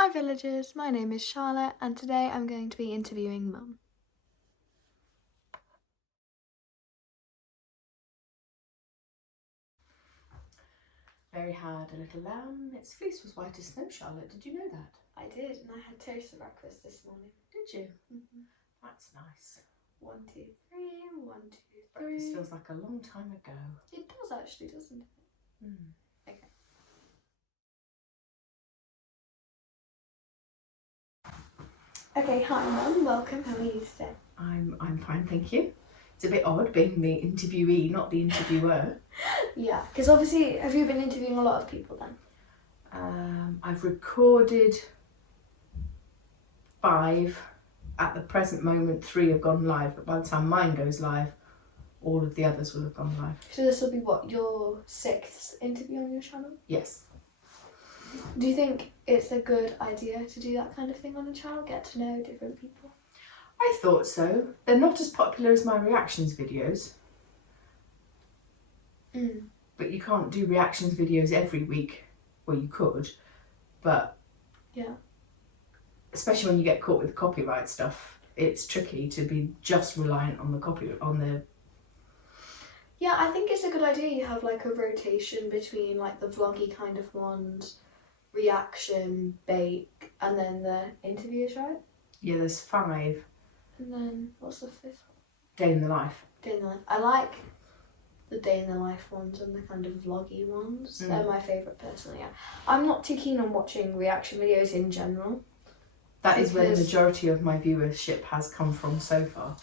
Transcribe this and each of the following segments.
Hi villagers, my name is Charlotte and today I'm going to be interviewing Mum. Mary had a little lamb. Its fleece was white as snow, Charlotte. Did you know that? I did, and I had toast for breakfast this morning. Did you? Mm-hmm. That's nice. 1, 2, 3, 1, 2, 3. Breakfast feels like a long time ago. It does actually, doesn't it? Mm. Okay. Okay, hi Mum, welcome. How are you today? I'm fine, thank you. It's a bit odd being the interviewee, not the interviewer. Yeah, because obviously, have you been interviewing a lot of people then? I've recorded 5. At the present moment, 3 have gone live, but by the time mine goes live, all of the others will have gone live. So this will be what, your 6th interview on your channel? Yes. Do you think it's a good idea to do that kind of thing on a channel, get to know different people? I thought so. They're not as popular as my reactions videos. But you can't do reactions videos every week. Well, you could, but yeah, especially when you get caught with copyright stuff, it's tricky to be just reliant on the Yeah, I think it's a good idea you have like a rotation between like the vloggy kind of ones, reaction, bake, and then the interviews, right? Yeah, there's 5. And then what's the 5th one? Day in the life. Day in the life. I like the day in the life ones and the kind of vloggy ones. They're my favourite personally. Yeah. I'm not too keen on watching reaction videos in general. That is where the majority of my viewership has come from so far.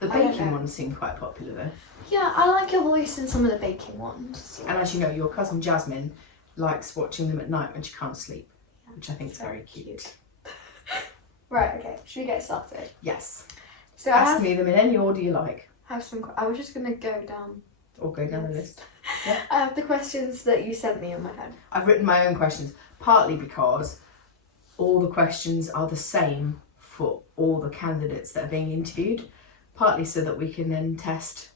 The baking ones seem quite popular though. Yeah, I like your voice in some of the baking ones. And as you know, your cousin Jasmine likes watching them at night when she can't sleep, which I think is very cute. Right, okay, should we get started? Yes. So ask me them in any order you like. I was just going to go down. Or go down the list. Yeah. I have the questions that you sent me in my head. I've written my own questions, partly because all the questions are the same for all the candidates that are being interviewed, partly so that we can then test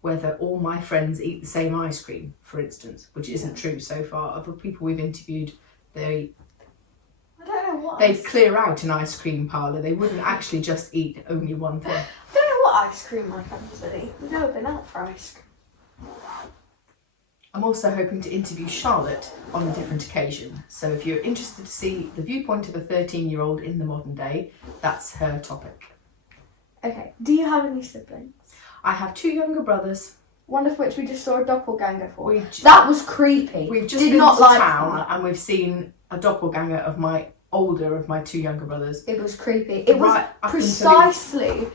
whether all my friends eat the same ice cream, for instance, which isn't true so far. Of the people we've interviewed, they'd clear out an ice cream parlour. They wouldn't actually just eat only one thing. I don't know what ice cream my friends would eat. We've never been out for ice cream. I'm also hoping to interview Charlotte on a different occasion. So if you're interested to see the viewpoint of a 13-year-old in the modern day, that's her topic. Okay, do you have any siblings? I have 2 younger brothers. One of which we just saw a doppelganger for. That that was creepy. We've just been to town and we've seen a doppelganger of my older of my 2 younger brothers. It was creepy. It was up precisely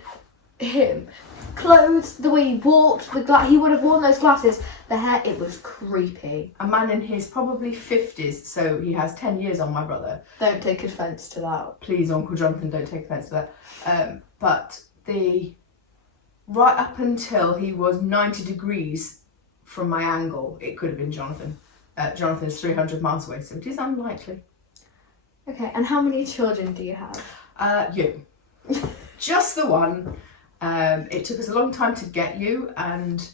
him. Clothes, the way he walked, he would have worn those glasses, the hair, it was creepy. A man in his probably 50s, so he has 10 years on my brother. Don't take offence to that. Please, Uncle Jonathan, don't take offence to that. But right up until he was 90 degrees from my angle, it could have been Jonathan. Jonathan is 300 miles away, so it is unlikely. Okay, and how many children do you have? You. Just the one. It took us a long time to get you, and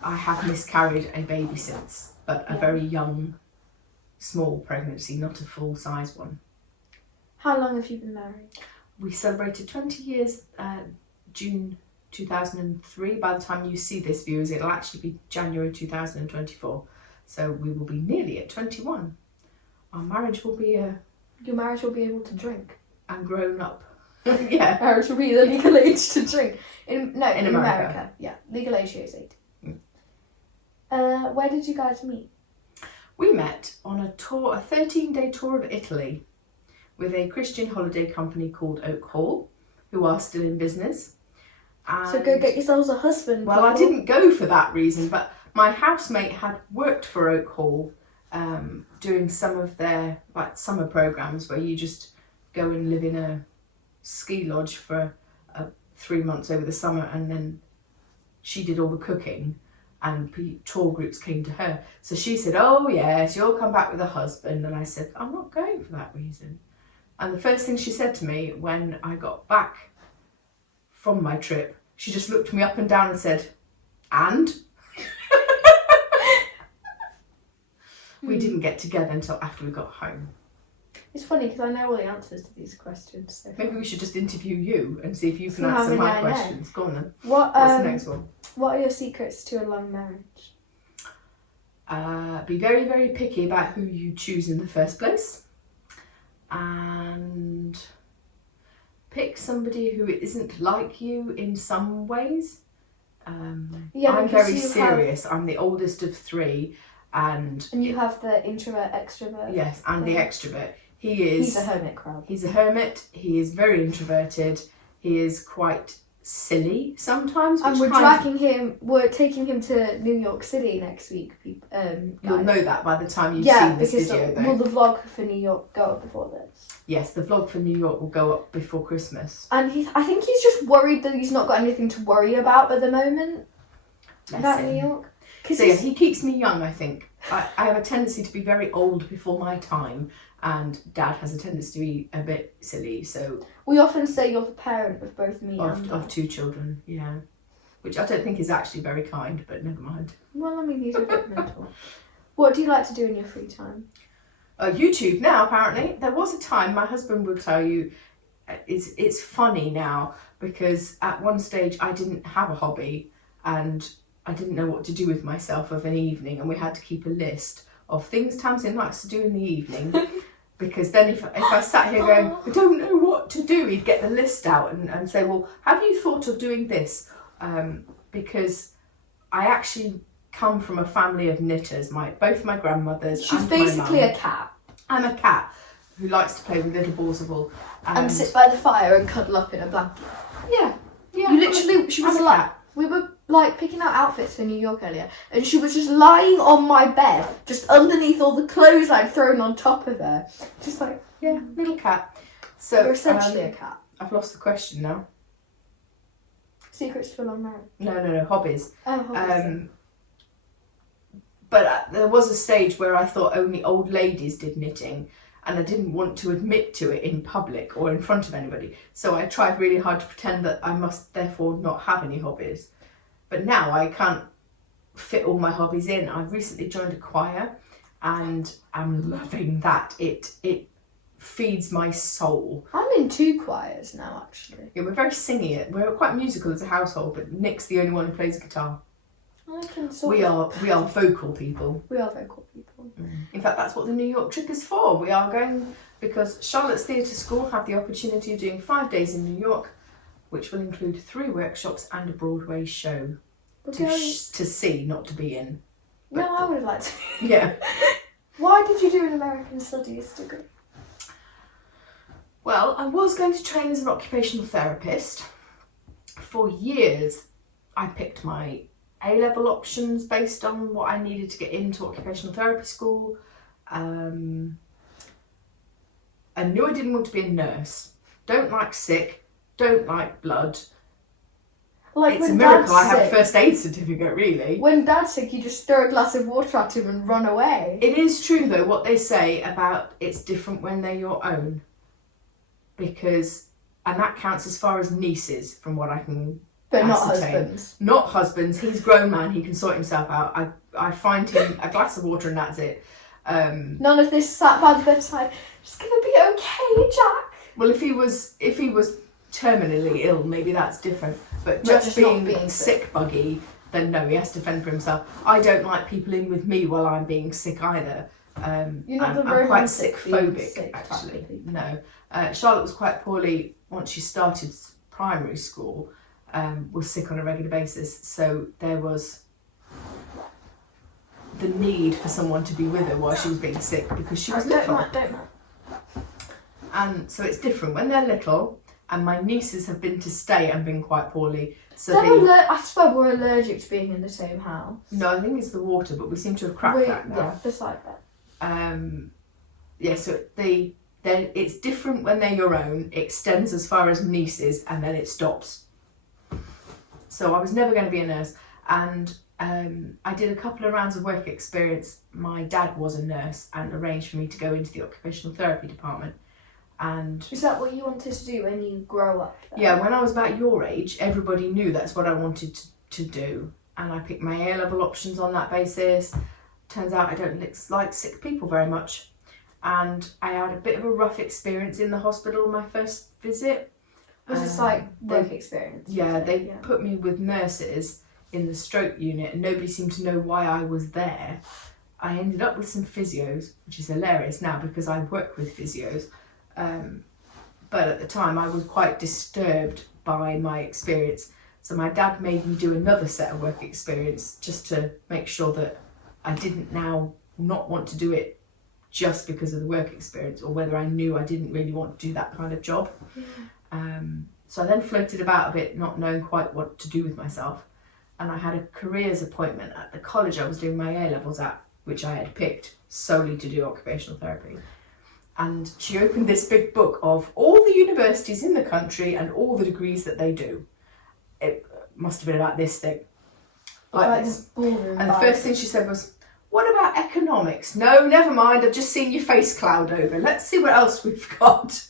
I have miscarried a baby since, but a very young, small pregnancy, not a full-size one. How long have you been married? We celebrated 20 years June 2003. By the time you see this, viewers, it'll actually be January 2024. So we will be nearly at 21. Our marriage will be Your marriage will be able to drink. And grown up. Yeah. Marriage will be the legal age to drink. In America. Yeah, legal age is 18. Where did you guys meet? We met on a 13-day tour of Italy with a Christian holiday company called Oak Hall, who are still in business. And so go get yourselves a husband. Well, I didn't go for that reason, but my housemate had worked for Oak Hall, doing some of their summer programs where you just go and live in a ski lodge for 3 months over the summer, and then she did all the cooking and tour groups came to her. So she said, oh yes, you'll come back with a husband. And I said, I'm not going for that reason. And the first thing she said to me when I got back from my trip, she just looked me up and down and said, and? We didn't get together until after we got home. It's funny because I know all the answers to these questions. So Maybe we should just interview you and see if you See can how answer many my I know. questions. Go on then. what What's the next one? what are your secrets to a long marriage? Be very, very picky about who you choose in the first place, and pick somebody who isn't like you in some ways. Yeah, I'm because very you serious. I'm the oldest of three, and you have the introvert, extrovert. yes, and the Yeah. extrovert. He's He's a hermit crab. He's a hermit. He is very introverted. He is quite silly sometimes. And which we're taking him to New York City next week. You'll guys. know that by the time you've Yeah, seen this because video, though. will the vlog for New York go up before this? Yes, the vlog for New York will go up before Christmas. And I think he's just worried that he's not got anything to worry about at the moment Bless about him. New York. Because So yeah, he keeps me young, I think. I have a tendency to be very old before my time, and Dad has a tendency to be a bit silly, so we often say you're the parent of both me and of Dad. two children, yeah. Which I don't think is actually very kind, but never mind. Well, I mean, he's a bit mental. What do you like to do in your free time? YouTube now, apparently. There was a time, my husband will tell you, it's funny now, because at one stage I didn't have a hobby, and I didn't know what to do with myself of an evening, and we had to keep a list of things Tamsin likes to do in the evening. Because then if I sat here going, I don't know what to do, he'd get the list out and say, well, have you thought of doing this? Because I actually come from a family of knitters. Both my grandmothers She's and basically my mum. a cat. I'm a cat who likes to play with little balls of wool. And sit by the fire and cuddle up in a blanket. Yeah. You literally, she was I'm a like, cat. we were like picking out outfits for New York earlier, and she was just lying on my bed, just underneath all the clothes I'd thrown on top of her. Just like, Yeah, little cat. So you're essentially a cat. I've lost the question now. Secrets to a long marriage. No, hobbies. Oh, obviously. But there was a stage where I thought only old ladies did knitting, and I didn't want to admit to it in public or in front of anybody. So I tried really hard to pretend that I must therefore not have any hobbies. But now I can't fit all my hobbies in. I've recently joined a choir, and I'm loving that. It feeds my soul. I'm in 2 choirs now, actually. Yeah, we're very singy. We're quite musical as a household, but Nick's the only one who plays guitar. I can sort We of- are vocal people. We are vocal people. In fact, that's what the New York trip is for. We are going because Charlotte's Theatre School have the opportunity of doing 5 days in New York, which will include 3 workshops and a Broadway show We're to, going... to see, not to be in. No, I would have liked to. Yeah. Why did you do an American Studies degree? Well, I was going to train as an occupational therapist. For years, I picked my A-level options based on what I needed to get into occupational therapy school. I knew I didn't want to be a nurse. Don't like sick, don't like blood. Like It's a when miracle I Dad's have a sick. first aid certificate, really. When Dad's sick, you just throw a glass of water at him and run away. It is true, though, what they say about it's different when they're your own. And that counts as far as nieces, from what I can But not ascertain. husbands. Not husbands. He's a grown man. He can sort himself out. I find him a glass of water and that's it. None of this sat by the bedside. It's gonna be okay, Jack. Well, if he was terminally ill, maybe that's different. But Just not being being sick buggy, then no, he has to fend for himself. I don't like people in with me while I'm being sick either. You're not the I'm quite romantic sick being phobic, sick type actually. of people. No. Charlotte was quite poorly once she started primary school, was sick on a regular basis. So there was the need for someone to be with her while she was being sick because she was little. Don't mind. And so it's different when they're little. And my nieces have been to stay and been quite poorly. So I swear we're allergic to being in the same house. no, I think it's the water, but we seem to have cracked that now. Yeah, beside that. So it's different when they're your own. It extends as far as nieces, and then it stops. So I was never going to be a nurse, and I did a couple of rounds of work experience. My dad was a nurse and arranged for me to go into the occupational therapy department. And Is that what you wanted to do when you grow up? Then? yeah, when I was about your age, everybody knew that's what I wanted to do, and I picked my A-level options on that basis. Turns out I don't like sick people very much. and I had a bit of a rough experience in the hospital on my first visit. Was this like work experience? Yeah, they put me with nurses in the stroke unit and nobody seemed to know why I was there. I ended up with some physios, which is hilarious now because I work with physios. But at the time I was quite disturbed by my experience. So my dad made me do another set of work experience just to make sure that I didn't now not want to do it just because of the work experience, or whether I knew I didn't really want to do that kind of job. Yeah. So I then floated about a bit, not knowing quite what to do with myself. And I had a careers appointment at the college I was doing my A-levels at, which I had picked solely to do occupational therapy. And she opened this big book of all the universities in the country and all the degrees that they do. It must have been about this thick. Like this. And the first thing she said was, "What about economics?" "No, never mind, I've just seen your face cloud over. Let's see what else we've got."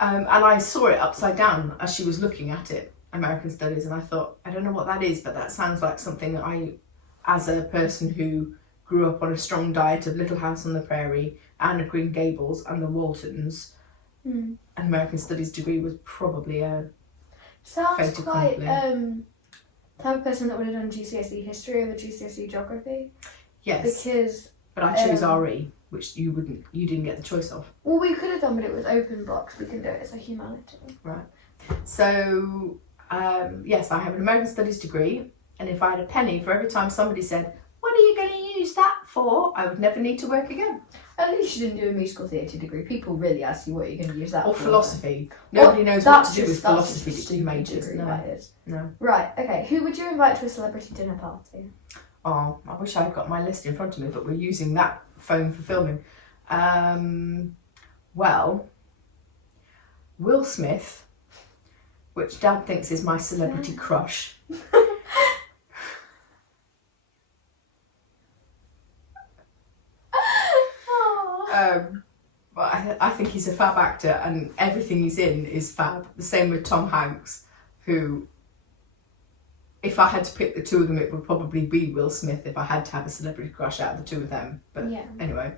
And I saw it upside down as she was looking at it, American Studies, and I thought, I don't know what that is, but that sounds like something that I, as a person who grew up on a strong diet of Little House on the Prairie, Anne of Green Gables and the Waltons, an American Studies degree was probably a sounds fait quite accompli. type of person that would have done GCSE history over GCSE geography. Yes, Because but I chose RE, which you didn't get the choice of. well, we could have done, but it was open books. We can do it as a humanity. Right. So, yes, I have an American Studies degree, and if I had a penny for every time somebody said, "What are you going to use that for?" I would never need to work again. At least you didn't do a musical theatre degree. People really ask you what you're going to use that Or for. philosophy. Well, Nobody knows what that's to do just- with that's philosophy just a degree stupid majors. degree, No. that is. No. Right, okay. Who would you invite to a celebrity dinner party? Oh, I wish I'd got my list in front of me, but we're using that phone for filming. Well, Will Smith, which Dad thinks is my celebrity crush. But I think he's a fab actor and everything he's in is fab. The same with Tom Hanks, who, if I had to pick the two of them, it would probably be Will Smith if I had to have a celebrity crush out of the two of them. But Yeah. anyway,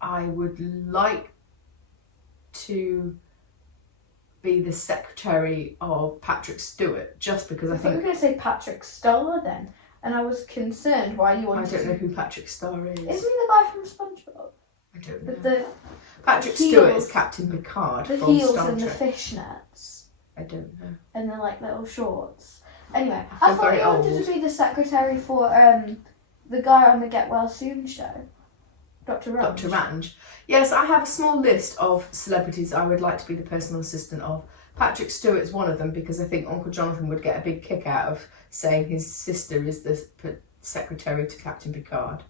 I would like to be the secretary of Patrick Stewart, just because I I thought you were think going to say Patrick Starr then, and I was concerned why you I wanted don't know to... who Patrick Starr is. Isn't he the guy from SpongeBob? I don't With know. the Patrick heels- Stewart is Captain Picard the from heels Star and the Trek. fishnets, I don't know. and the like little shorts. Anyway, I I feel thought very you wanted old. to be the secretary for the guy on the Get Well Soon show, Dr. Range. Dr. Range. Yes, I have a small list of celebrities I would like to be the personal assistant of. Patrick Stewart's one of them because I think Uncle Jonathan would get a big kick out of saying his sister is the secretary to Captain Picard.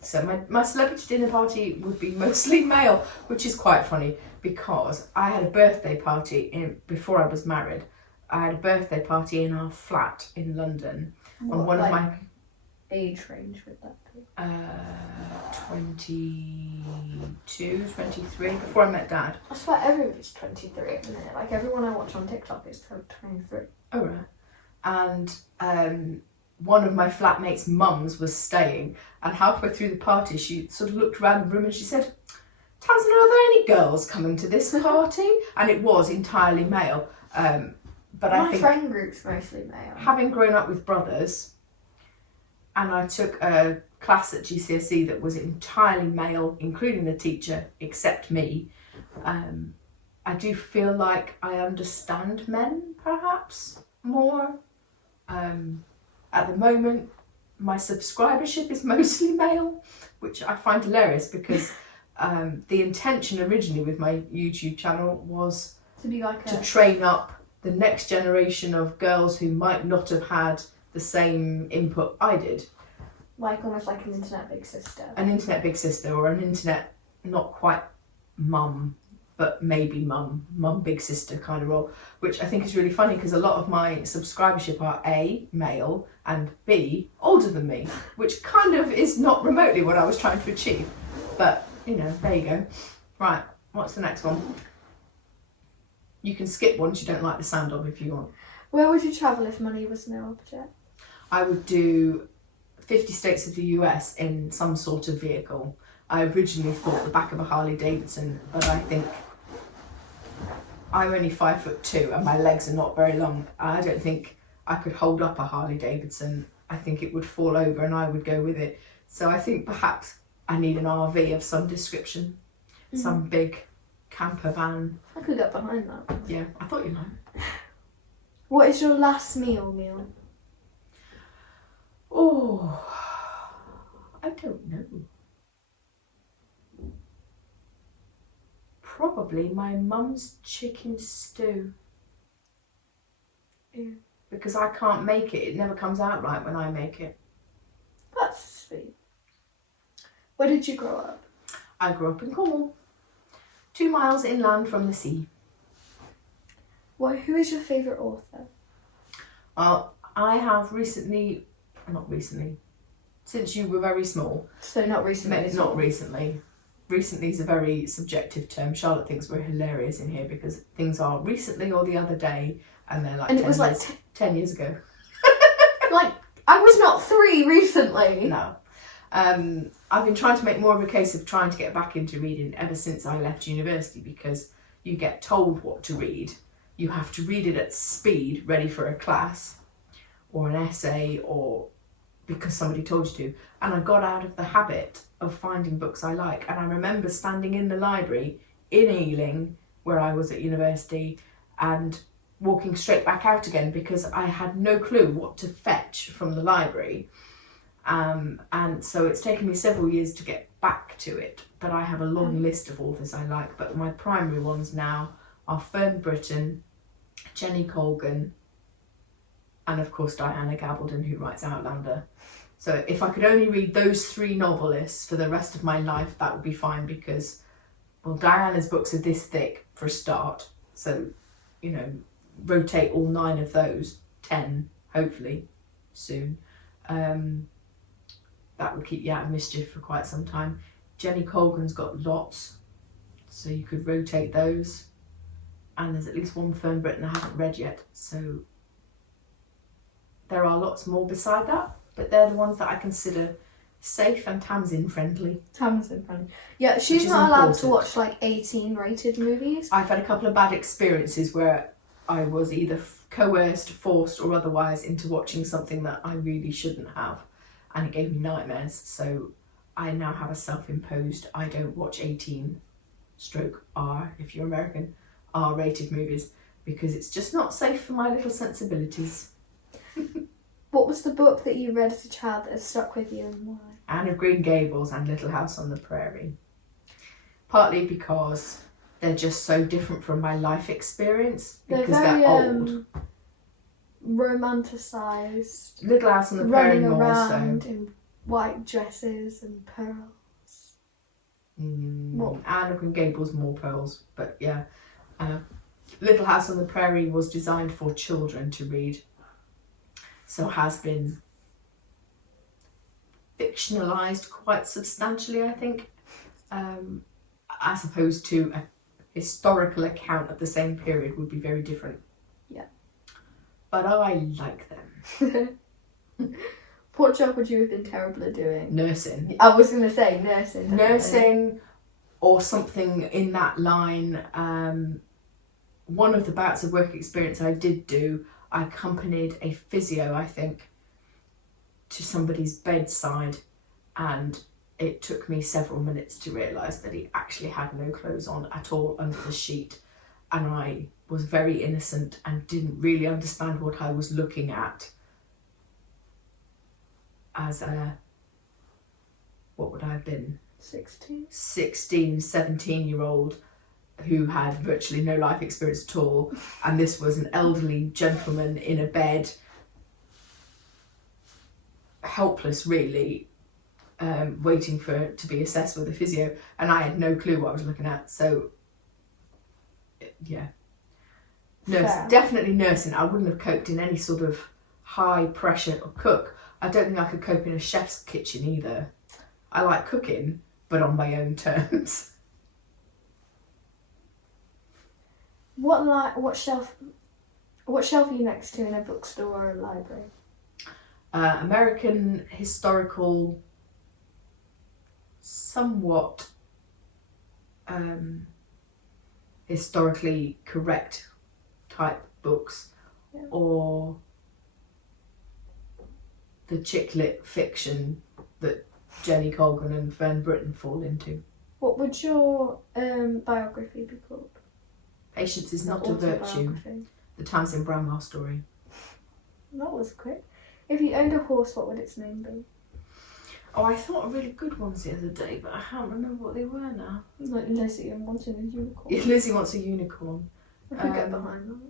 So my celebrity dinner party would be mostly male, which is quite funny because I had a birthday party before I was married. I had a birthday party in our flat in London. What, And one like, of my age range would that be? 22, 23, before I met Dad. I swear everybody's 23 at the minute. Like everyone I watch on TikTok is 23. Oh, right. And one of my flatmates' mums was staying, and halfway through the party, she sort of looked around the room and she said, "Tamsin, are there any girls coming to this party?" And it was entirely male. But I My think friend group's mostly male. having grown up with brothers, and I took a class at GCSE that was entirely male, including the teacher, except me. I do feel like I understand men, perhaps, more. At the moment, my subscribership is mostly male, which I find hilarious because the intention originally with my YouTube channel was To be like to train up the next generation of girls who might not have had the same input I did. like almost like an internet big sister. An internet big sister or an internet not quite mum, but maybe mum big sister kind of role, which I think is really funny because a lot of my subscribership are A, male, and B, older than me, which kind of is not remotely what I was trying to achieve. But, you know, there you go. Right, what's the next one? You can skip ones you don't like the sound of if you want. Where would you travel if money was no object? I would do 50 states of the US in some sort of vehicle. I originally thought the back of a Harley Davidson, but I think I'm only 5'2" and my legs are not very long. I don't think I could hold up a Harley Davidson. I think it would fall over and I would go with it. So I think perhaps I need an RV of some description, some big camper van. I could get behind that. Yeah, I thought you might. What is your last meal? Oh, I don't know. Probably my mum's chicken stew. Yeah. Because I can't make it. It never comes out right when I make it. That's sweet. Where did you grow up? I grew up in Cornwall, 2 miles inland from the sea. Who is your favourite author? Well, I have since you were very small. So not recently. Not recently. Recently is a very subjective term. Charlotte thinks we're hilarious in here because things are recently or the other day, and they're like and it was like 10 years ago. Like, I was not 3 recently. No. I've been trying to make more of a case of trying to get back into reading ever since I left university, because you get told what to read. You have to read it at speed, ready for a class or an essay, or because somebody told you to. And I got out of the habit of finding books I like. And I remember standing in the library in Ealing, where I was at university, and walking straight back out again because I had no clue what to fetch from the library. And so it's taken me several years to get back to it, but I have a long list of authors I like. But my primary ones now are Fern Britton, Jenny Colgan, and of course Diana Gabaldon, who writes Outlander. So if I could only read those 3 novelists for the rest of my life, that would be fine, because, well, Diana's books are this thick for a start. So, rotate all 9 of those, 10, hopefully, soon. That would keep you out of mischief for quite some time. Jenny Colgan's got lots, so you could rotate those. And there's at least one Fern Britton I haven't read yet, so there are lots more beside that, but they're the ones that I consider safe and Tamsin friendly. Tamsin friendly. Yeah, she's not allowed to watch like 18 rated movies. I've had a couple of bad experiences where I was either coerced, forced or otherwise into watching something that I really shouldn't have, and it gave me nightmares. So I now have a self-imposed, I don't watch 18/R, if you're American, R-rated movies, because it's just not safe for my little sensibilities. What was the book that you read as a child that has stuck with you, and why? Anne of Green Gables and Little House on the Prairie. Partly because they're just so different from my life experience, because they're old. Romanticised. Little House on the Prairie running more around so. in white dresses and pearls. What? Anne of Green Gables more pearls, but yeah. Little House on the Prairie was designed for children to read, so has been fictionalised quite substantially, I think, as opposed to a historical account of the same period would be very different. Yeah. But I like them. What job would you have been terrible at doing? Nursing. I was going to say nursing. Definitely. Nursing or something in that line. One of the bouts of work experience I did do, I accompanied a physio, I think, to somebody's bedside, and it took me several minutes to realise that he actually had no clothes on at all under the sheet, and I was very innocent and didn't really understand what I was looking at as a, what would I have been? 16, 17-year-old who had virtually no life experience at all, and this was an elderly gentleman in a bed, helpless really, waiting to be assessed with a physio, and I had no clue what I was looking at. So yeah, definitely nursing. I wouldn't have coped in any sort of high pressure or cook. I don't think I could cope in a chef's kitchen either. I like cooking, but on my own terms. What What shelf are you next to in a bookstore or a library? American historical, somewhat historically correct type books, or the chick lit fiction that Jenny Colgan and Fern Britton fall into. What would your biography be called? Patience is not a virtue. The Tamsin Bramwell story. That was quick. If you owned a horse, what would its name be? Oh, I thought of really good ones the other day, but I can't remember what they were now. Like Lizzie and wanting a unicorn. Yeah, Lizzie wants a unicorn. I could get behind that.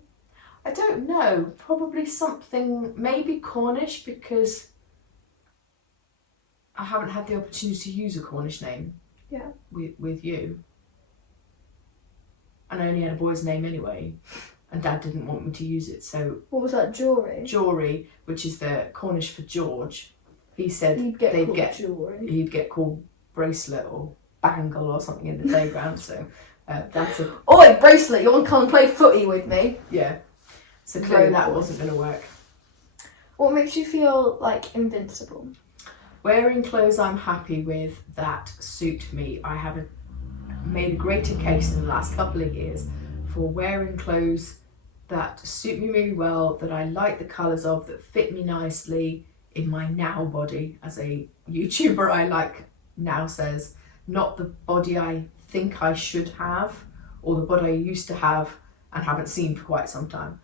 I don't know. Probably something, maybe Cornish, because I haven't had the opportunity to use a Cornish name. Yeah. With you. And I only had a boy's name anyway, and Dad didn't want me to use it, so... What was that, Jory? Jory, which is the Cornish for George. He said He'd get called Bracelet or Bangle or something in the playground, so that's a... Oi, Bracelet, you want to come and play footy with me? Yeah. So clearly that wasn't going to work. What makes you feel, like, invincible? Wearing clothes I'm happy with that suit me. I have made a greater case in the last couple of years for wearing clothes that suit me really well, that I like the colours of, that fit me nicely in my now body. As a YouTuber I like now says, not the body I think I should have, or the body I used to have and haven't seen for quite some time.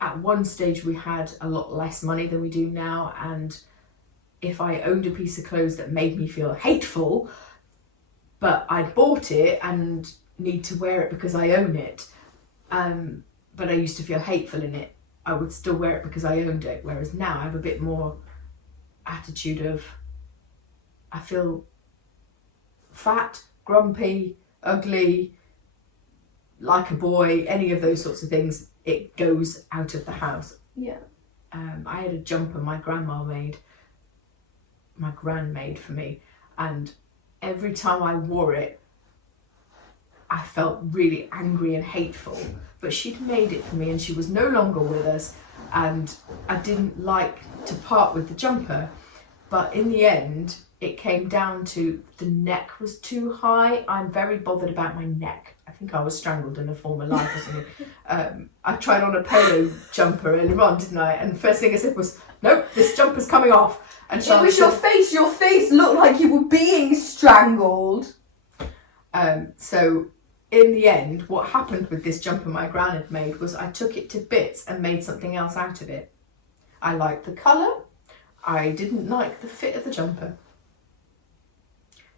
At one stage we had a lot less money than we do now, and if I owned a piece of clothes that made me feel hateful, but I bought it and need to wear it because I own it, but I used to feel hateful in it, I would still wear it because I owned it. Whereas now I have a bit more attitude of, I feel fat, grumpy, ugly, like a boy, any of those sorts of things, it goes out of the house. Yeah. I had a jumper my gran made for me, and every time I wore it, I felt really angry and hateful. But she'd made it for me, and she was no longer with us, and I didn't like to part with the jumper. But in the end, it came down to the neck was too high. I'm very bothered about my neck. I think I was strangled in a former life or something. I tried on a polo jumper earlier on, didn't I? And the first thing I said was, nope, this jumper's coming off. And it was your face. Your face looked like you were being strangled. So in the end, what happened with this jumper my gran had made was I took it to bits and made something else out of it. I liked the colour. I didn't like the fit of the jumper.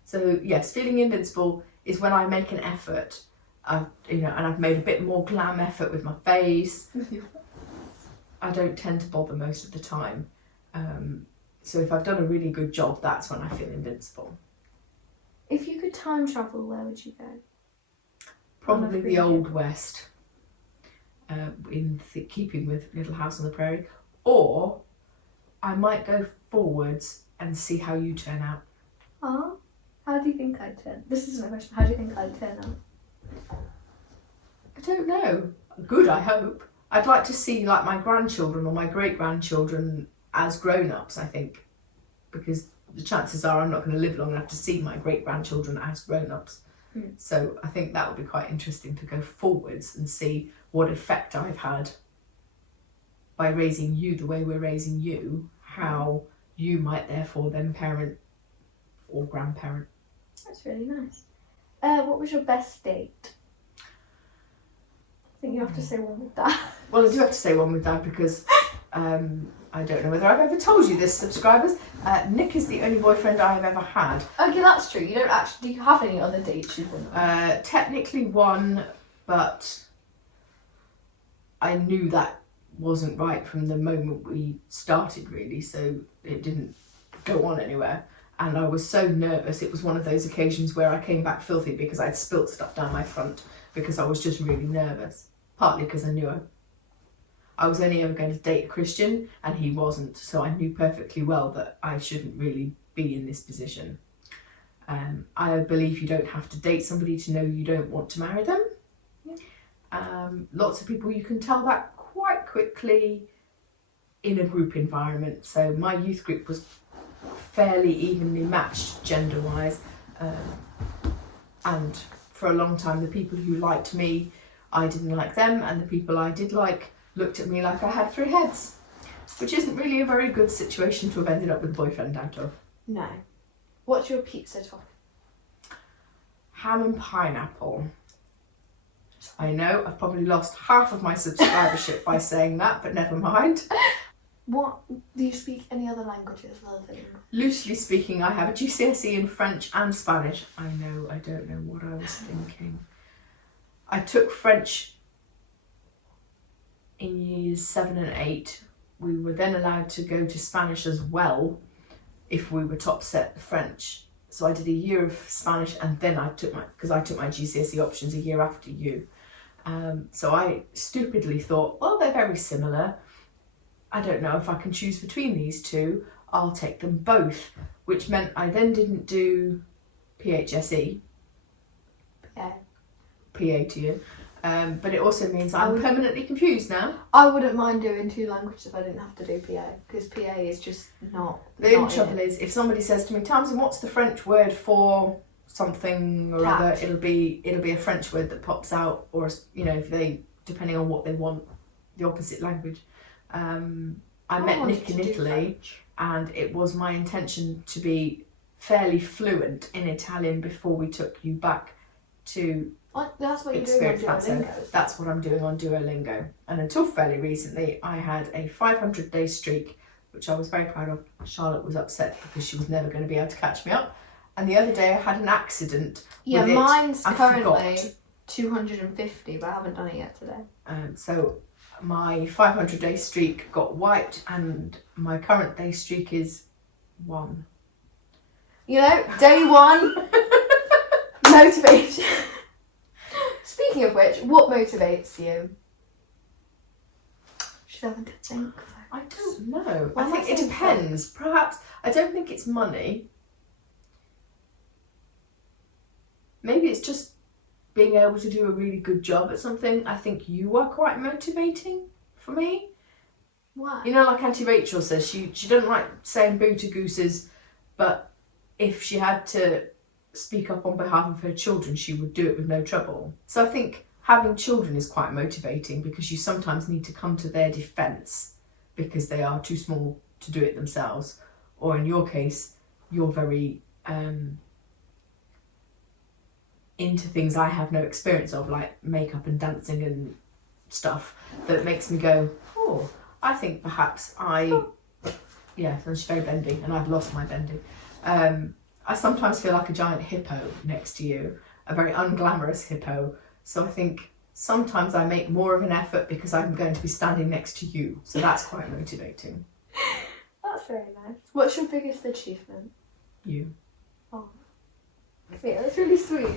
So yes, feeling invincible is when I make an effort, and I've made a bit more glam effort with my face. I don't tend to bother most of the time. So if I've done a really good job, that's when I feel invincible. If you could time travel, where would you go? Probably the Old West, in keeping with Little House on the Prairie, or I might go forwards and see how you turn out. How do you think I'd turn? This isn't a question. How do you think I'd turn out? I don't know. Good, I hope. I'd like to see like my grandchildren or my great-grandchildren as grown-ups, I think, because the chances are I'm not going to live long enough to see my great-grandchildren as grown-ups. So I think that would be quite interesting to go forwards and see what effect I've had by raising you the way we're raising you, how you might therefore then parent or grandparent. That's really nice. What was your best date? I think you have to say one with Dad. Well, I do have to say one with Dad because I don't know whether I've ever told you this, subscribers. Nick is the only boyfriend I have ever had. Okay, that's true. You don't actually. Do you have any other dates you've been on? Technically one, but I knew that wasn't right from the moment we started, really, so it didn't go on anywhere. And I was so nervous. It was one of those occasions where I came back filthy because I'd spilt stuff down my front because I was just really nervous. Partly because I knew I was only ever going to date a Christian and he wasn't. So I knew perfectly well that I shouldn't really be in this position. I believe you don't have to date somebody to know you don't want to marry them. Yeah. Lots of people, you can tell that quite quickly in a group environment. So my youth group was fairly evenly matched gender-wise. And for a long time, the people who liked me, I didn't like them, and the people I did like looked at me like I had 3 heads, which isn't really a very good situation to have ended up with a boyfriend out of. No. What's your pizza topping? Ham and pineapple. I know, I've probably lost half of my subscribership by saying that, but never mind. What, do you speak any other languages other than English? Loosely speaking, I have a GCSE in French and Spanish. I know, I don't know what I was thinking. I took French in years 7 and 8. We were then allowed to go to Spanish as well if we were top set French. So I did a year of Spanish, and then I took my GCSE options a year after you. So I stupidly thought, well, they're very similar. I don't know if I can choose between these two. I'll take them both, which meant I then didn't do PHSE. Yeah. PA to you. But it also means I'm permanently confused now. I wouldn't mind doing 2 languages if I didn't have to do PA, because PA is just not. The only trouble is, if somebody says to me, Tamsin, what's the French word for something or Cat. other, it'll be a French word that pops out, or if they, depending on what they want, the opposite language. I met Nick in Italy, and it was my intention to be fairly fluent in Italian before we took you back to That's what you're doing on experience that. So Duolingo. that's what I'm doing on Duolingo. And until fairly recently, I had a 500-day streak, which I was very proud of. Charlotte was upset because she was never going to be able to catch me up. And the other day I had an accident. Yeah, with mine's I currently forgot. 250, but I haven't done it yet today. So my 500-day streak got wiped, and my current day streak is 1. You know, day 1, motivation. Speaking of which, what motivates you? She's having to think. I don't know. Well, I think it depends. Perhaps, I don't think it's money. Maybe it's just being able to do a really good job at something. I think you are quite motivating for me. Why? You know, like Auntie Rachel says, she doesn't like saying boo to gooses, but if she had to speak up on behalf of her children, she would do it with no trouble. So I think having children is quite motivating, because you sometimes need to come to their defence because they are too small to do it themselves. Or in your case, you're very into things I have no experience of, like makeup and dancing and stuff, that makes me go, oh, I think perhaps and she's very bendy, and I've lost my bending. I sometimes feel like a giant hippo next to you, a very unglamorous hippo. So I think sometimes I make more of an effort because I'm going to be standing next to you. So that's quite motivating. That's very nice. What's your biggest achievement? You. Oh, yeah, that's really sweet.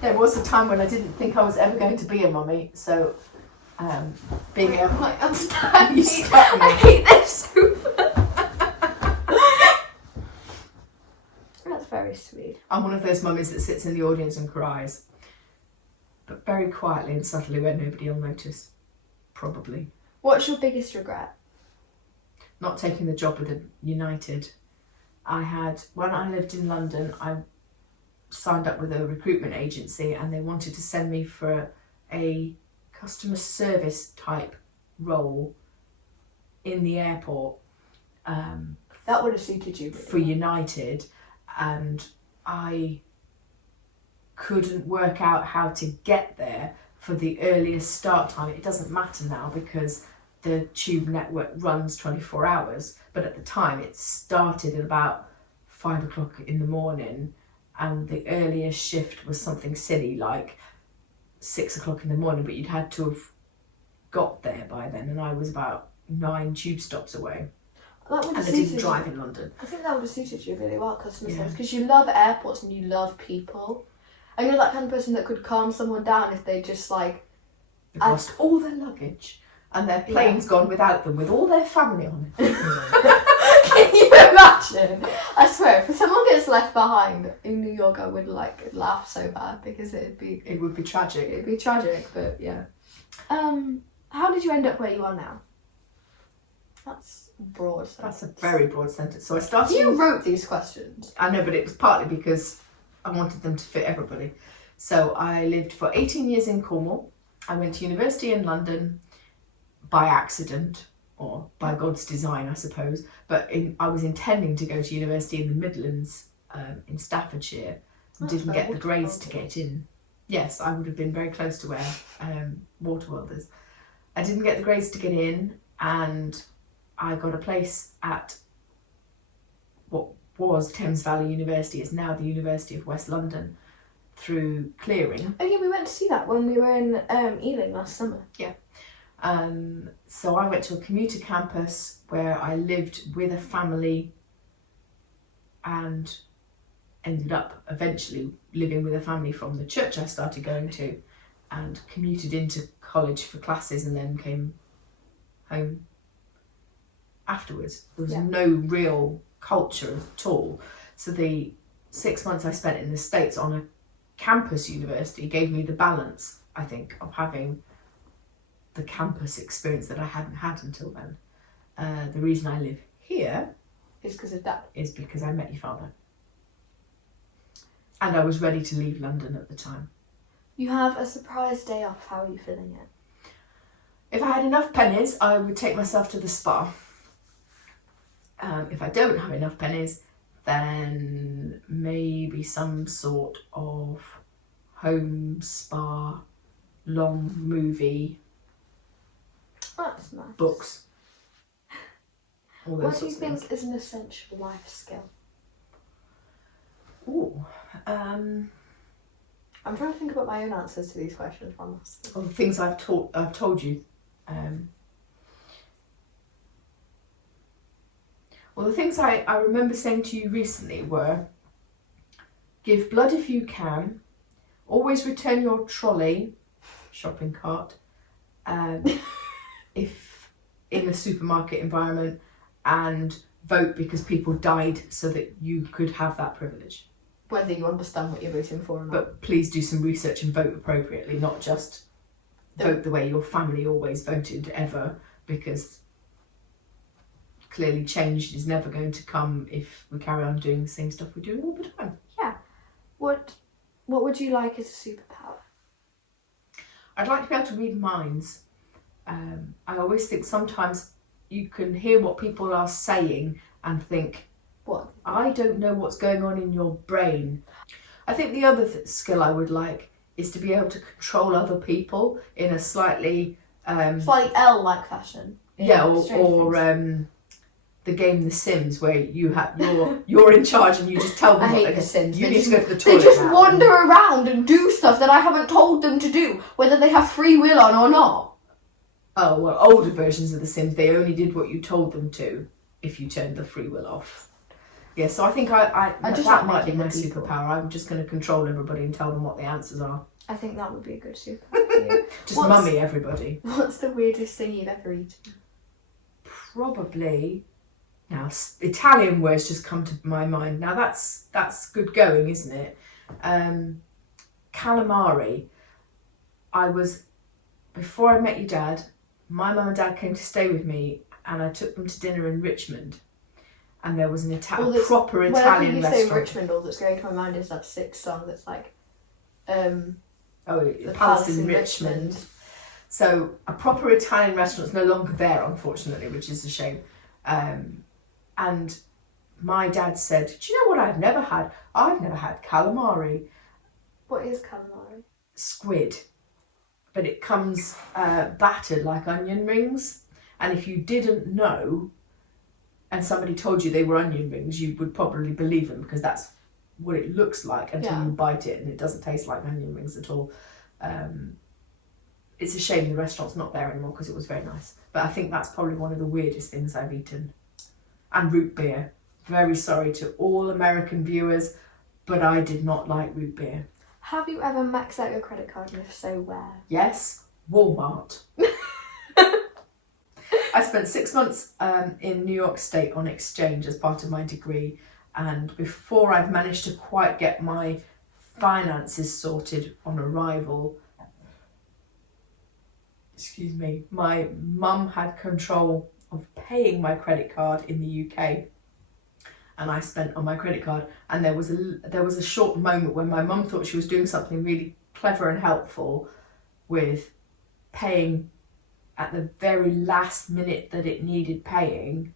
There was a time when I didn't think I was ever going to be a mummy. So being able... I'm You stuck me. I hate this soup. That's very sweet. I'm one of those mummies that sits in the audience and cries, but very quietly and subtly where nobody will notice, probably. What's your biggest regret? Not taking the job with United. When I lived in London, I signed up with a recruitment agency, and they wanted to send me for a customer service type role in the airport. That would have suited you. For United, and I couldn't work out how to get there for the earliest start time. It doesn't matter now because the tube network runs 24 hours, but at the time it started at about 5 o'clock in the morning, and the earliest shift was something silly like 6 o'clock in the morning, but you'd had to have got there by then, and I was about 9 tube stops away. That would And have I didn't suited drive you. in London. I think that would have suited you really well, customer Yeah. service, because you love airports and you love people. And you're that kind of person that could calm someone down if they just like... They've lost all their luggage, and their plane's gone without them, with all their family on it. Can you imagine? I swear, if someone gets left behind in New York, I would like laugh so bad because It would be tragic. it'd be tragic. But yeah. How did you end up where you are now? That's broad. That's a very broad sentence. So I started. You wrote these questions. I know, but it was partly because I wanted them to fit everybody. So I lived for 18 years in Cornwall. I went to university in London by accident, or by God's design, I suppose. But I was intending to go to university in the Midlands, in Staffordshire, and didn't get the grades to get in. Yes, I would have been very close to where Waterworld is. I didn't get the grades to get in, and I got a place at what was Thames Valley University. It's now the University of West London, through clearing. Oh yeah, we went to see that when we were in Ealing last summer. Yeah. So I went to a commuter campus where I lived with a family and ended up eventually living with a family from the church I started going to, and commuted into college for classes and then came home afterwards. There was no real culture at all. So the 6 months I spent in the States on a campus university gave me the balance, I think, of having the campus experience that I hadn't had until then. The reason I live here is because of that. Is because I met your father. And I was ready to leave London at the time. You have a surprise day off. How are you feeling it? If I had enough pennies, I would take myself to the spa. If I don't have enough pennies, then maybe some sort of home spa, long movie, That's nice. books. All those What do you sorts of things. think is an essential life skill? Ooh, I'm trying to think about my own answers to these questions from us. well, the things I've told you. Well, the things I remember saying to you recently were: give blood if you can, always return your trolley, shopping cart, if in a supermarket environment, and vote because people died so that you could have that privilege. Whether you understand what you're voting for or not. But please do some research and vote appropriately, not just vote the way your family always voted ever, because clearly change is never going to come if we carry on doing the same stuff we're doing all the time. Yeah. What would you like as a superpower? I'd like to be able to read minds. I always think sometimes you can hear what people are saying and think, What? I don't know what's going on in your brain. I think the other skill I would like is to be able to control other people in a slightly Slightly L-like fashion. or the game The Sims, where you're in charge and you just tell them I what hate they're The Sims. You They need to go to the They toilet just now. wander around and do stuff that I haven't told them to do, whether they have free will on or not. Oh, well, older versions of The Sims, they only did what you told them to if you turned the free will off. Yeah, so I think I just that like might be making my the people. superpower. I'm just going to control everybody and tell them what the answers are. I think that would be a good superpower for you. Just What's- mummy everybody. What's the weirdest thing you've ever eaten? Probably. Now, Italian words just come to my mind. Now, that's good going, isn't it? Calamari. Before I met your dad, my mum and dad came to stay with me, and I took them to dinner in Richmond. And there was a proper Italian Whenever you restaurant. say Richmond, all that's going to my mind is that Six song that's like, The the Palace in Richmond. So a proper Italian restaurant's no longer there, unfortunately, which is a shame. And my dad said, do you know what I've never had? I've never had calamari. What is calamari? Squid. But it comes battered like onion rings. And if you didn't know, and somebody told you they were onion rings, you would probably believe them, because that's what it looks like until you bite it, and it doesn't taste like onion rings at all. It's a shame the restaurant's not there anymore, because it was very nice. But I think that's probably one of the weirdest things I've eaten. And root beer. Very sorry to all American viewers, but I did not like root beer. Have you ever maxed out your credit card, and if so, where? Yes, Walmart. I spent 6 months in New York State on exchange as part of my degree, and before I'd managed to quite get my finances sorted on arrival, my mum had control of paying my credit card in the UK, and I spent on my credit card. And there was a short moment when my mum thought she was doing something really clever and helpful with paying at the very last minute that it needed paying,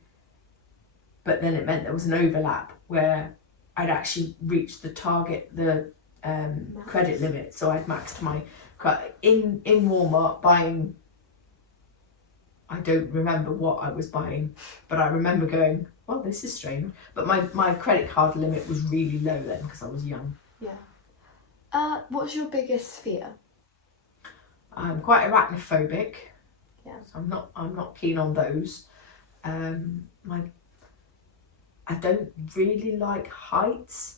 but then it meant there was an overlap where I'd actually reached the target, the credit limit, so I'd maxed my in Walmart buying. I don't remember what I was buying, but I remember going, well, this is strange. But my credit card limit was really low then because I was young. Yeah. What's your biggest fear? I'm quite arachnophobic. Yeah. So I'm not keen on those. I don't really like heights.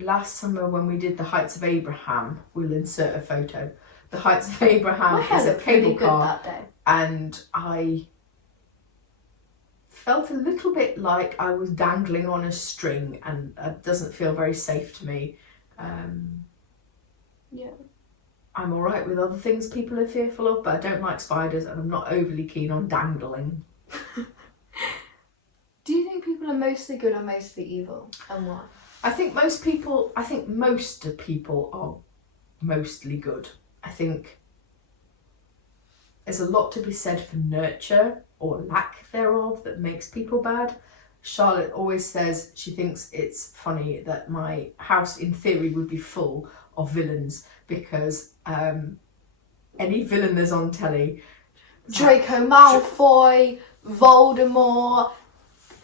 Last summer when we did the Heights of Abraham, we'll insert a photo. The Heights of Abraham is a cable car, that day. and I felt a little bit like I was dangling on a string, and it doesn't feel very safe to me. Yeah. I'm all right with other things people are fearful of, but I don't like spiders, and I'm not overly keen on dangling. Do you think people are mostly good or mostly evil, and why? I think most people are mostly good. I think there's a lot to be said for nurture or lack thereof that makes people bad. Charlotte always says she thinks it's funny that my house in theory would be full of villains because any villain that's on telly, Draco Malfoy, Voldemort,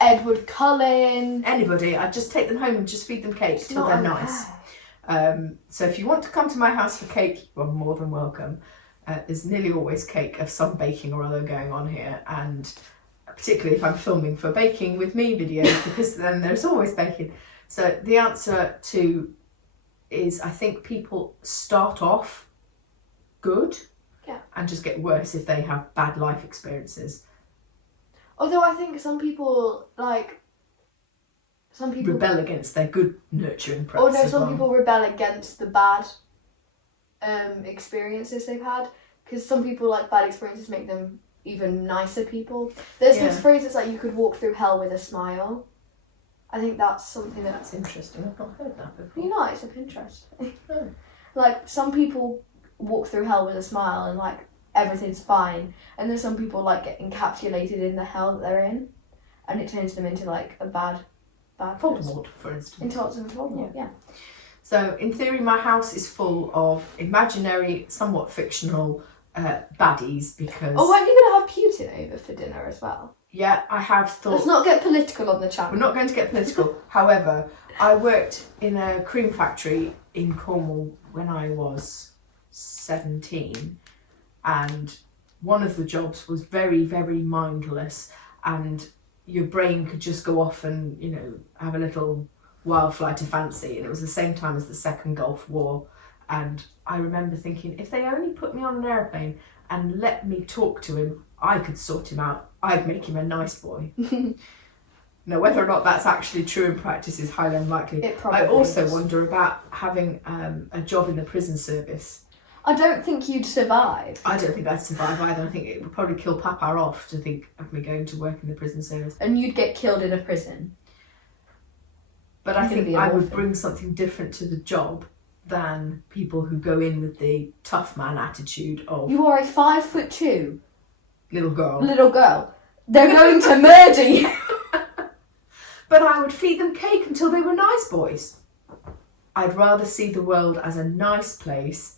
Edward Cullen. anybody, I'd just take them home and just feed them cake till they're nice. So if you want to come to my house for cake, you're more than welcome. There's nearly always cake of some baking or other going on here, and particularly if I'm filming for Baking With Me videos, because then there's always baking. So the answer to is, I think people start off good and just get worse if they have bad life experiences. Although I think some people Rebel against their good nurturing Or practice. no, as some well. people rebel against the bad experiences they've had, because some people like bad experiences make them even nicer people. There's this phrase that's like you could walk through hell with a smile. I think that's something That's interesting. I've not heard that before. pretty nice and interesting. Oh. Like some people walk through hell with a smile and like everything's fine, and then some people like get encapsulated in the hell that they're in, and it turns them into like a bad person. Voldemort, for instance. Into Voldemort, yeah. So, in theory, my house is full of imaginary, somewhat fictional baddies because... Oh, aren't you going to have Putin over for dinner as well? Yeah, I have thought... Let's not get political on the channel. We're not going to get political. However, I worked in a cream factory in Cornwall when I was 17, and one of the jobs was very, very mindless, and your brain could just go off and, you know, have a little wild flight of fancy. And it was the same time as the Second Gulf War. And I remember thinking, if they only put me on an airplane and let me talk to him, I could sort him out. I'd make him a nice boy. Now, whether or not that's actually true in practice is highly unlikely. It probably I also is. wonder about having a job in the prison service. I don't think you'd survive. I don't think I'd survive either. I think it would probably kill Papa off to think of me going to work in the prison service. And you'd get killed in a prison. But I You're gonna think be an I would orphan. bring something different to the job than people who go in with the tough man attitude of You are a 5'2" little girl. little girl. They're going to murder you. But I would feed them cake until they were nice boys. I'd rather see the world as a nice place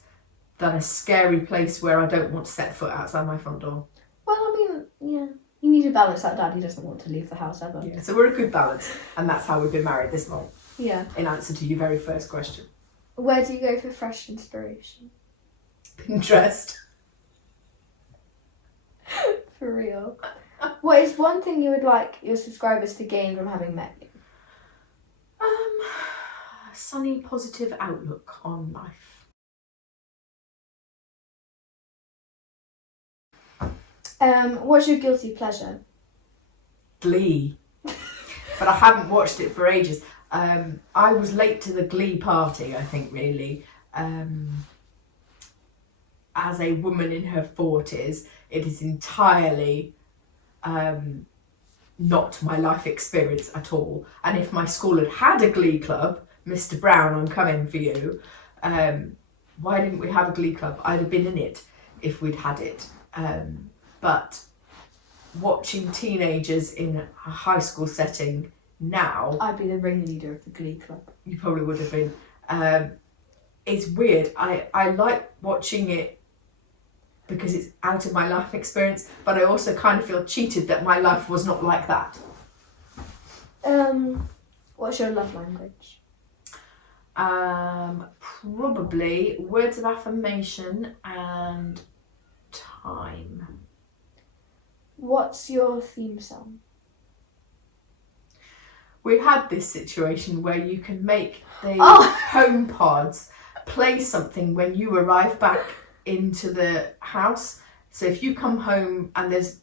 than a scary place where I don't want to set foot outside my front door. Well, I mean, yeah. You need to balance that. Daddy doesn't want to leave the house ever. Yeah, so we're a good balance, and that's how we've been married this long. Yeah. In answer to your very first question. Where do you go for fresh inspiration? Pinterest. For real. What is one thing you would like your subscribers to gain from having met you? Sunny, positive outlook on life. What's your guilty pleasure? Glee. But I haven't watched it for ages. I was late to the Glee party, I think, really. as a woman in her 40s, it is entirely not my life experience at all. And if my school had had a glee club, Mr. Brown, I'm coming for you, why didn't we have a glee club? I'd have been in it if we'd had it. But watching teenagers in a high school setting now, I'd be the ringleader of the glee club. you probably would have been. It's weird. I like watching it because it's out of my life experience, but I also kind of feel cheated that my life was not like that. What's your love language? Probably words of affirmation and time. What's your theme song? We've had this situation where you can make the Oh! home pods play something when you arrive back into the house. So if you come home and there's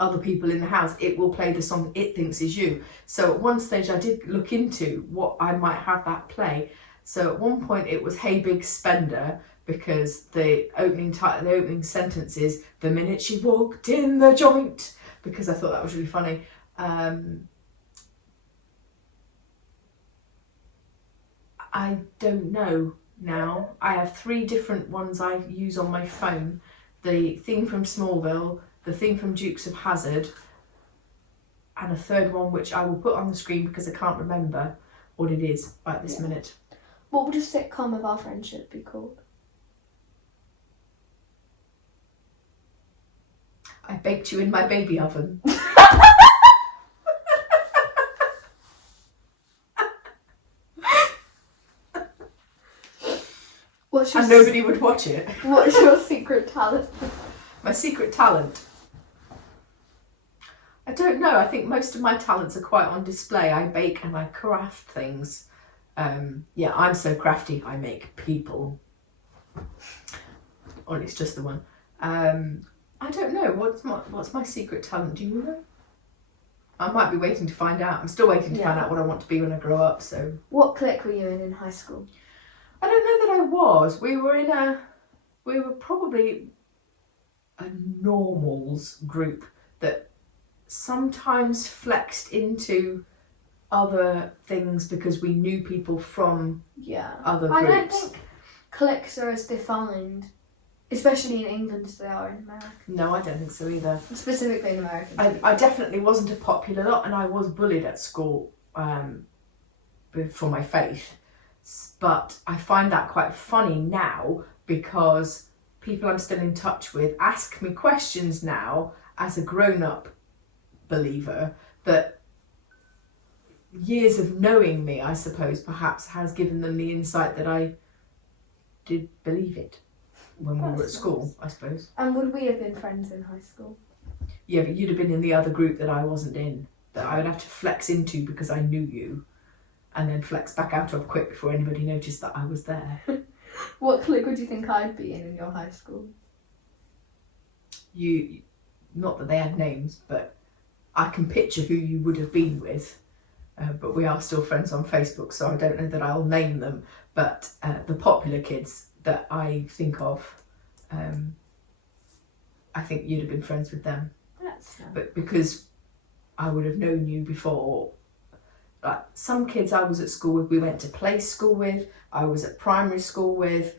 other people in the house, it will play the song it thinks is you. So at one stage I did look into what I might have that play. So at one point it was Hey Big Spender, because the opening sentence is the minute she walked in the joint, because I thought that was really funny. I don't know now. I have 3 different ones I use on my phone. The theme from Smallville, the theme from Dukes of Hazzard, and a third one which I will put on the screen because I can't remember what it is right this minute. What would a sitcom of our friendship be called? I baked you in my baby oven. And nobody would watch it. What's your secret talent? My secret talent? I don't know. I think most of my talents are quite on display. I bake and I craft things. Yeah, I'm so crafty. I make people. Or it's just the one. I don't know. What's my secret talent? Do you know? I might be waiting to find out. I'm still waiting to find out what I want to be when I grow up. So. What clique were you in high school? I don't know that I was. We were probably a normals group that sometimes flexed into other things because we knew people from other groups. I don't think cliques are as defined, especially in England, as they are in America. No, I don't think so either. Specifically in America. I definitely wasn't a popular lot, and I was bullied at school for my faith. But I find that quite funny now because people I'm still in touch with ask me questions now as a grown-up believer that years of knowing me, I suppose, perhaps has given them the insight that I did believe it when we were at school, I suppose. And would we have been friends in high school? Yeah, but you'd have been in the other group that I wasn't in, that I would have to flex into because I knew you. And then flex back out of quick before anybody noticed that I was there. What clique would you think I'd be in your high school? You, not that they had names, but I can picture who you would have been with. But we are still friends on Facebook, so I don't know that I'll name them. But the popular kids that I think of, I think you'd have been friends with them. That's nice. But because I would have known you before. Like some kids I was at school with, we went to play school with, I was at primary school with,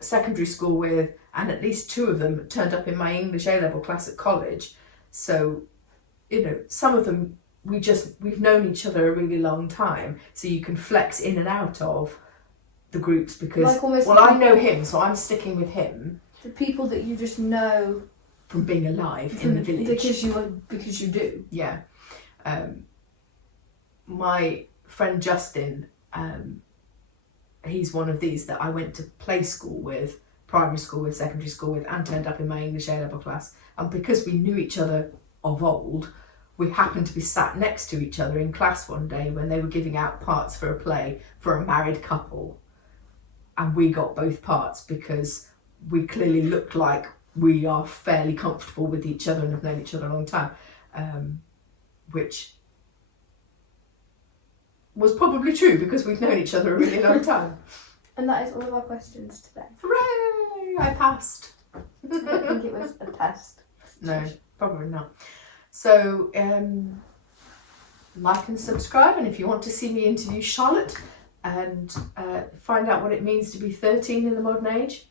secondary school with, and at least 2 of them turned up in my English A-level class at college. So, some of them we've known each other a really long time, so you can flex in and out of the groups because, I know him, so I'm sticking with him. The people that you just know from being alive in the village. Because you do. Yeah. My friend Justin, he's one of these that I went to play school with, primary school with, secondary school with, and turned up in my English A-level class. And because we knew each other of old, we happened to be sat next to each other in class one day when they were giving out parts for a play for a married couple. And we got both parts because we clearly looked like we are fairly comfortable with each other and have known each other a long time, which was probably true because we've known each other a really long time. And that is all of our questions today. Hooray! I passed. I don't think it was a test. No, probably not. So, like and subscribe, and if you want to see me interview Charlotte and find out what it means to be 13 in the modern age.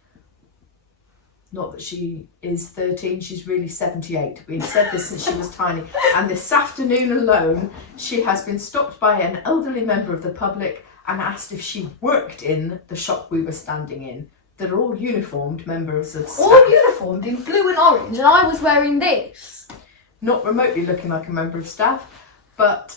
Not that she is 13, she's really 78. We've said this since she was tiny. And this afternoon alone, she has been stopped by an elderly member of the public and asked if she worked in the shop we were standing in. That are all uniformed members of staff. All uniformed in blue and orange, and I was wearing this. Not remotely looking like a member of staff, but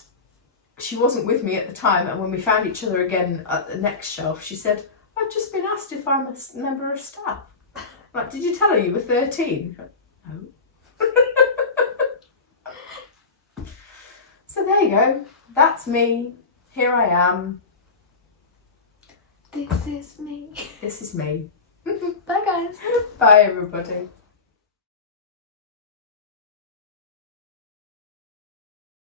she wasn't with me at the time, and when we found each other again at the next shelf, she said, I've just been asked if I'm a member of staff. I'm like, did you tell her you were 13? No. So there you go. That's me. Here I am. This is me. This is me. Bye guys. Bye everybody.